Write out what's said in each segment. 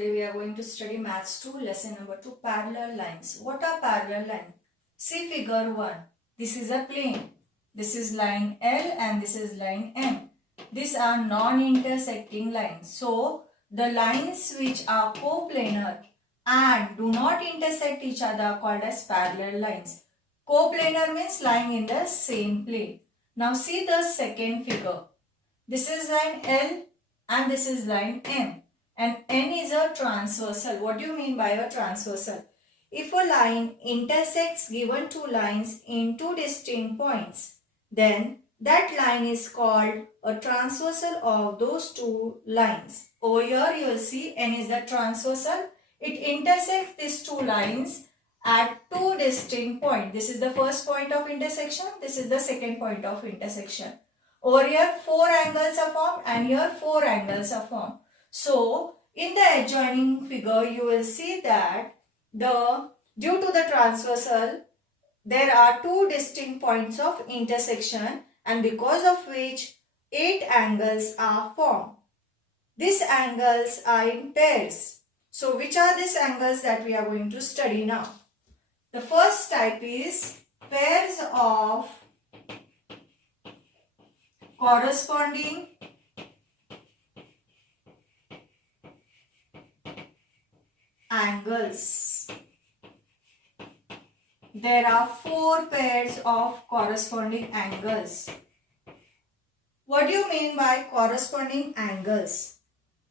Today we are going to study Maths 2, lesson number 2, parallel lines. What are parallel lines? See figure 1. This is a plane. This is line L and this is line M. These are non-intersecting lines. So, the lines which are coplanar and do not intersect each other are called as parallel lines. Coplanar means lying in the same plane. Now, see the second figure. This is line L and this is line M. And N is a transversal. What do you mean by a transversal? If a line intersects given two lines in two distinct points, then that line is called a transversal of those two lines. Over here you will see N is the transversal. It intersects these two lines at two distinct points. This is the first point of intersection. This is the second point of intersection. Over here 4 angles are formed and here 4 angles are formed. So, in the adjoining figure, you will see that due to the transversal, there are two distinct points of intersection and because of which 8 angles are formed. These angles are in pairs. So, which are these angles that we are going to study now? The first type is pairs of corresponding angles. There are 4 pairs of corresponding angles. What do you mean by corresponding angles?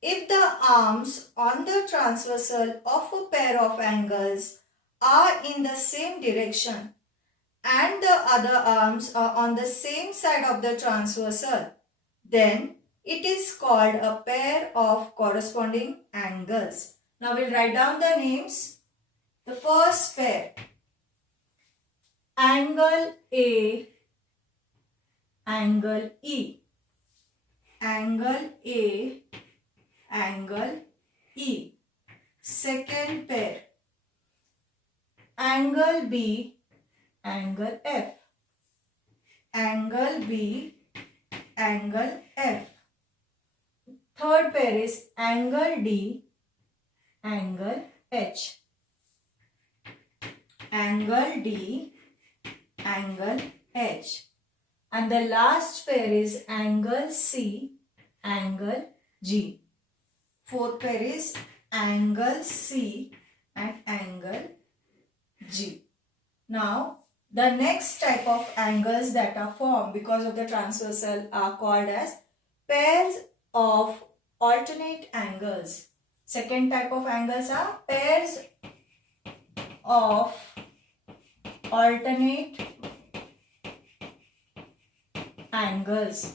If the arms on the transversal of a pair of angles are in the same direction and the other arms are on the same side of the transversal, then it is called a pair of corresponding angles. Now we'll write down the names. The first pair, angle A, angle E. Angle A, angle E. Second pair, angle B, angle F. Angle B, angle F. Third pair is angle D, angle H. Angle D, angle H. And the last pair is angle C, angle G. Fourth pair is angle C and angle G. Now, the next type of angles that are formed because of the transversal are called as pairs of alternate angles. Second type of angles are pairs of alternate angles.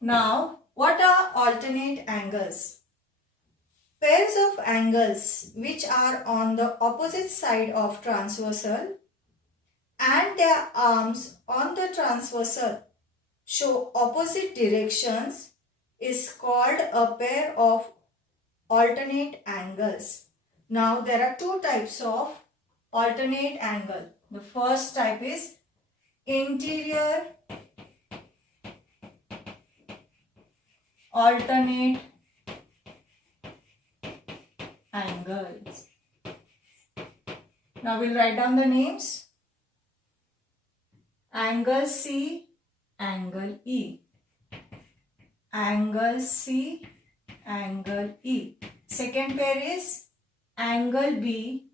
Now, what are alternate angles? Pairs of angles which are on the opposite side of transversal and their arms on the transversal show opposite directions is called a pair of alternate angles. Now there are two types of alternate angle. The first type is interior alternate angles. Now we'll write down the names. Angle C, angle E. Angle C, angle E. Second pair is angle B,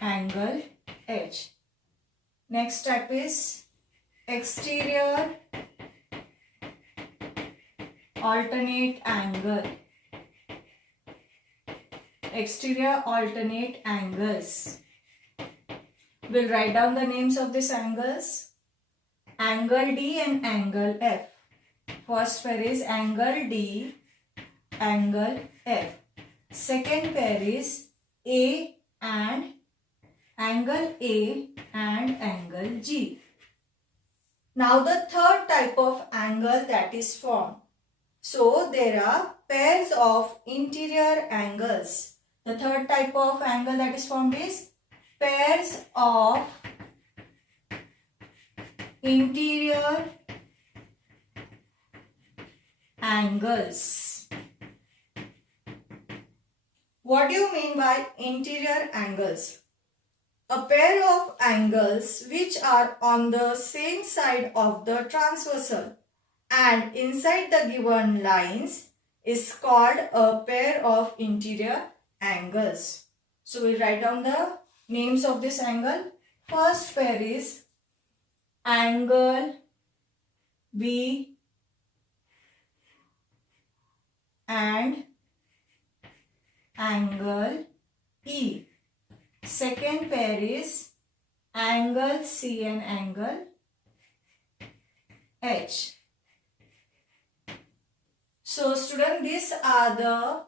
angle H. Next type is exterior alternate angle. Exterior alternate angles. We'll write down the names of these angles. Angle D and angle F. First pair is angle D, angle F. Second pair is A and angle A and angle G. Now the third type of angle that is formed. So there are pairs of interior angles. The third type of angle that is formed is pairs of interior angles. What do you mean by interior angles? A pair of angles which are on the same side of the transversal and inside the given lines is called a pair of interior angles. So we write down the names of this angle. First pair is angle B and angle E. Second pair is angle C and angle H. So student, these are the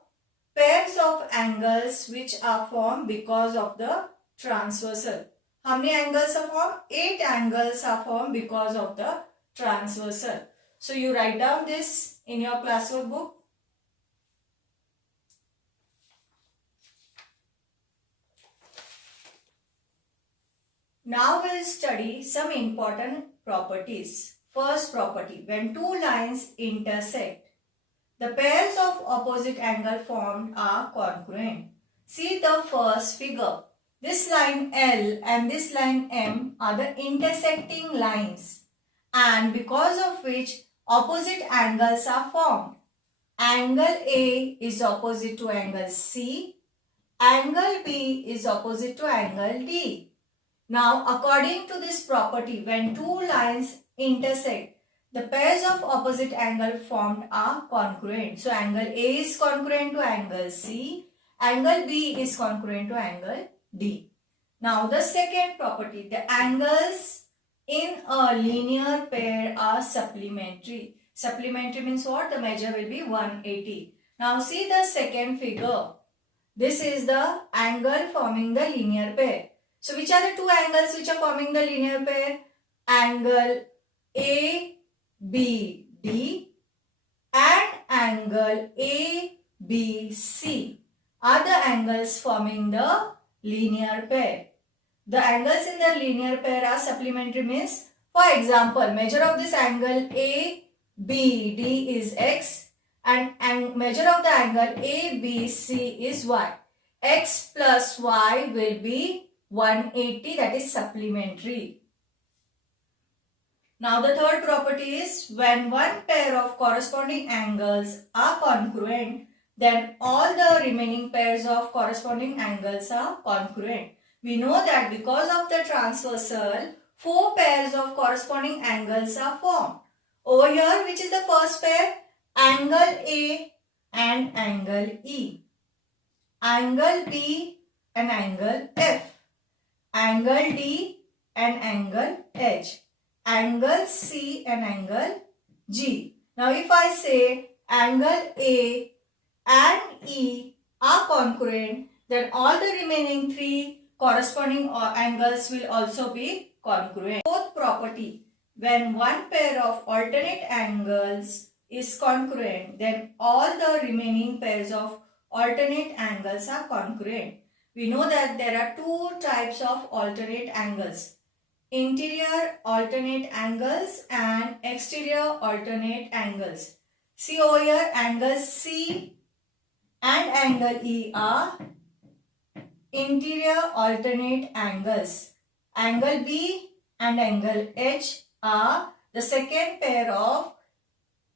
pairs of angles which are formed because of the transversal. How many angles are formed? 8 angles are formed because of the transversal. So you write down this in your classwork book. Now we'll study some important properties. First property, when two lines intersect, the pairs of opposite angle formed are congruent. See the first figure. This line L and this line M are the intersecting lines, and because of which opposite angles are formed. Angle A is opposite to angle C. Angle B is opposite to angle D. Now, according to this property, when two lines intersect, the pairs of opposite angle formed are congruent. So, angle A is congruent to angle C. Angle B is congruent to angle D. Now, the second property, the angles in a linear pair are supplementary. Supplementary means what? The measure will be 180. Now, see the second figure. This is the angle forming the linear pair. So, which are the two angles which are forming the linear pair? Angle ABD and angle ABC are the angles forming the linear pair. The angles in the linear pair are supplementary means, for example, measure of this angle ABD is X and measure of the angle ABC is Y. X plus Y will be 180, that is supplementary. Now the third property is when one pair of corresponding angles are congruent, then all the remaining pairs of corresponding angles are congruent. We know that because of the transversal, 4 pairs of corresponding angles are formed. Over here, which is the first pair? Angle A and angle E. Angle B and angle F. Angle D and angle H. Angle C and angle G. Now if I say angle A and E are congruent, then all the remaining 3 corresponding angles will also be congruent. Fourth property, when one pair of alternate angles is congruent, then all the remaining pairs of alternate angles are congruent. We know that there are 2 types of alternate angles. Interior alternate angles and exterior alternate angles. See over here, angle C and angle E are interior alternate angles. Angle B and angle H are the second pair of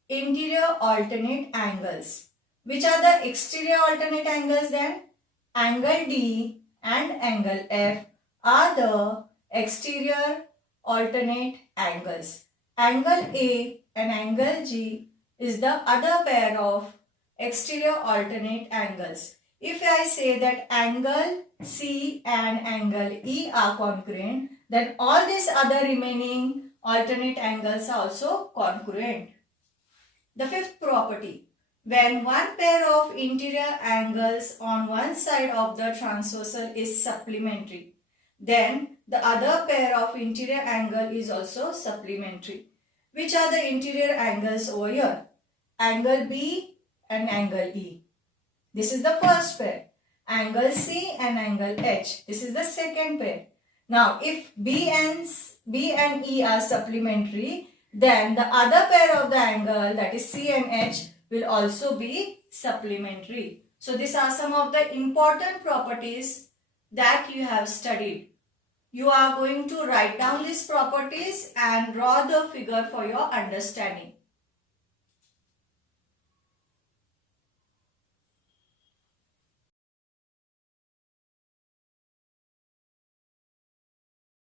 interior alternate angles. Which are the exterior alternate angles then? Angle D and angle F are the exterior alternate angles. Angle A and angle G is the other pair of exterior alternate angles. If I say that angle C and angle E are congruent, then all these other remaining alternate angles are also congruent. The fifth property, when one pair of interior angles on one side of the transversal is supplementary, then the other pair of interior angle is also supplementary. Which are the interior angles over here? Angle B and angle E. This is the first pair. Angle C and angle H. This is the second pair. Now, if B and E are supplementary, then the other pair of the angle, that is C and H, will also be supplementary. So these are some of the important properties that you have studied. You are going to write down these properties and draw the figure for your understanding.